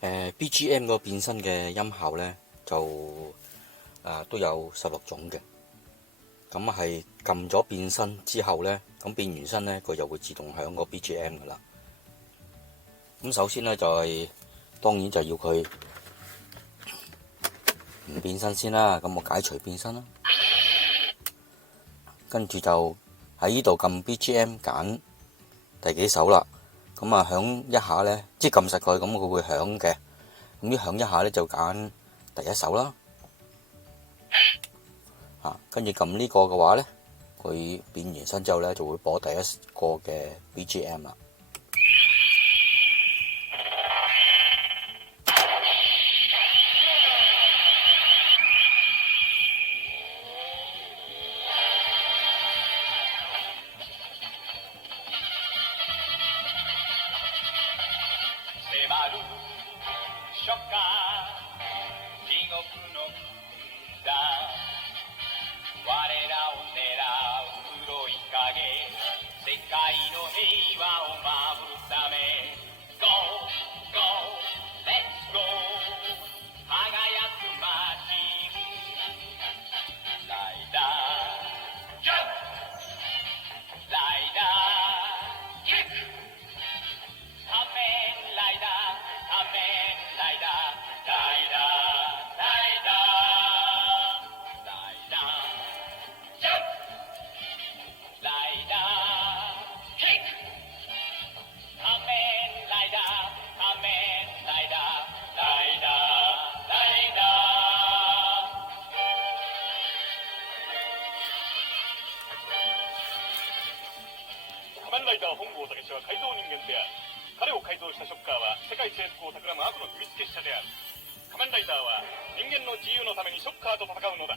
BGM 個變身嘅音效呢，就都有16種嘅。咁係撳咗變身之後呢，咁變完身呢，佢就會自動響個 BGM 噶啦。咁首先呢，就係當然就要佢唔變身先啦。咁我解除變身啦，跟住就喺呢度撳 BGM 揀第幾首啦。咁啊響一下呢，即係撳實佢，咁佢會響嘅。咁一響一下呢，就揀第一首啦。跟住撳呢個嘅話呢，佢變完身之後呢，就會播第一個嘅 BGM 啦。仮面ライダー本郷武史は改造人間である。彼を改造したショッカーは世界征服を企む悪の秘密結社である。仮面ライダーは人間の自由のためにショッカーと戦うのだ。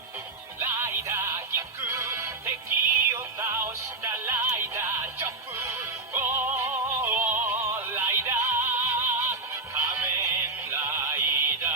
ぶライダーキック、敵を倒したライダーチョップ、おーライダー仮面ライダ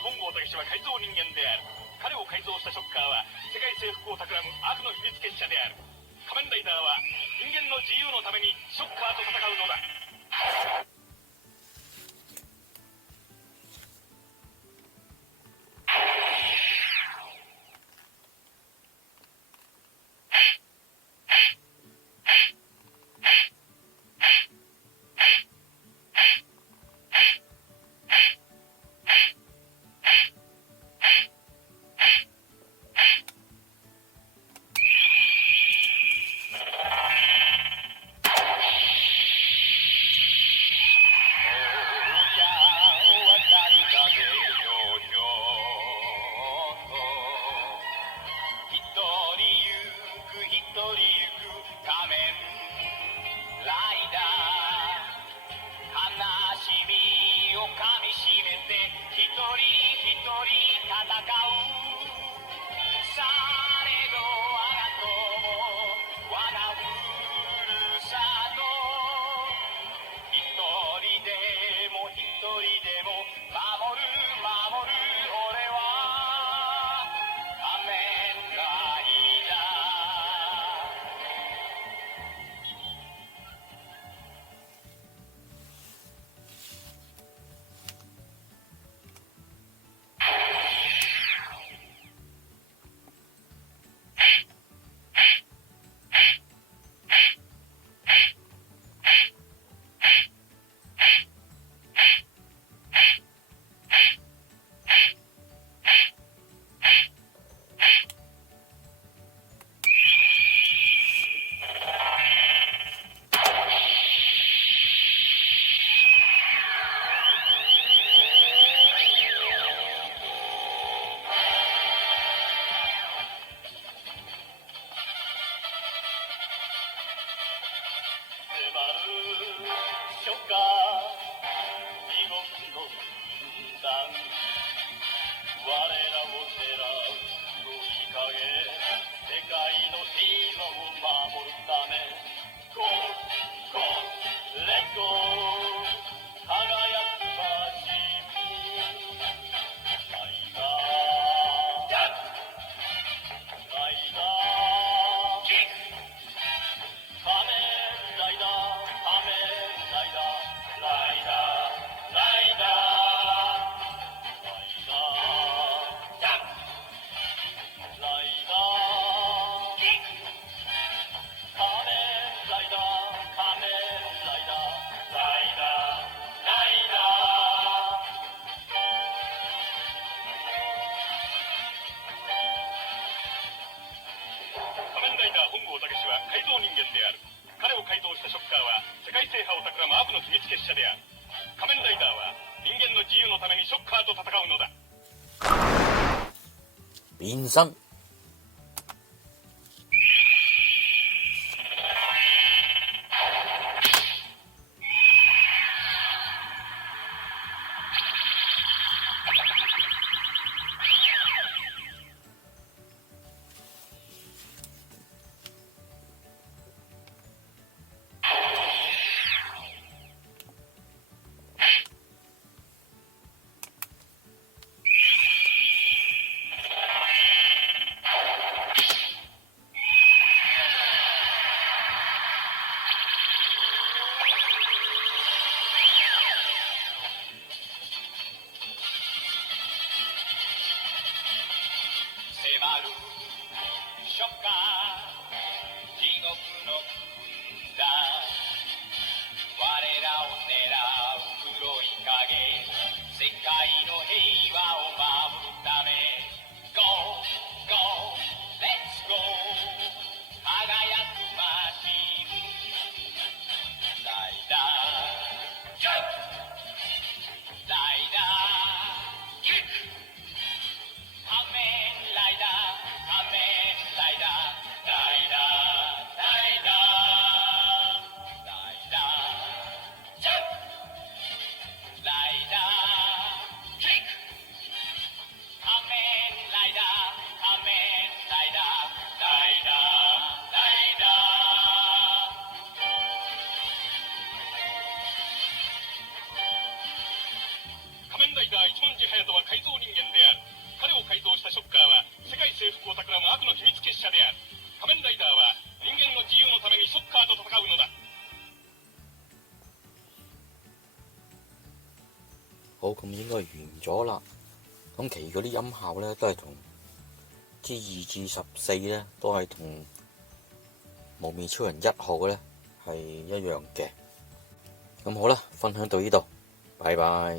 本郷武史は改造人間である。彼を改造したショッカーは世界征服を企む悪の秘密結社である。仮面ライダーは人間の自由のためにショッカーと戦うのだ。ライダー本郷武史は改造人間である。彼を改造したショッカーは世界制覇を企む悪の秘密結社である。仮面ライダーは人間の自由のためにショッカーと戦うのだ。變身。迫るショッカー、地獄の軍団、我らを狙う黒い影、世界の平和を守るため Go, go, let's go、 輝くマシンライダージャンプ、ライダーキック、仮面ライダー、仮面ライダー、ライダー、ライダー、ライダー、ジャンプ、ライダー、キック、仮面ライダー、仮面ライダー、ライダー、ライダー。仮面ライダー一文字隼人は改造人間である。彼を改造したショッカーは世界征服を企む悪の秘密結社である。仮面ライダーは人間の自由のためにショッカーと戦うのだ。好，咁應該完咗啦。咁其餘嗰啲音效咧，都係同 G2至14咧，都係同無面超人1號咧係一樣嘅。咁好啦，分享到呢度，拜拜。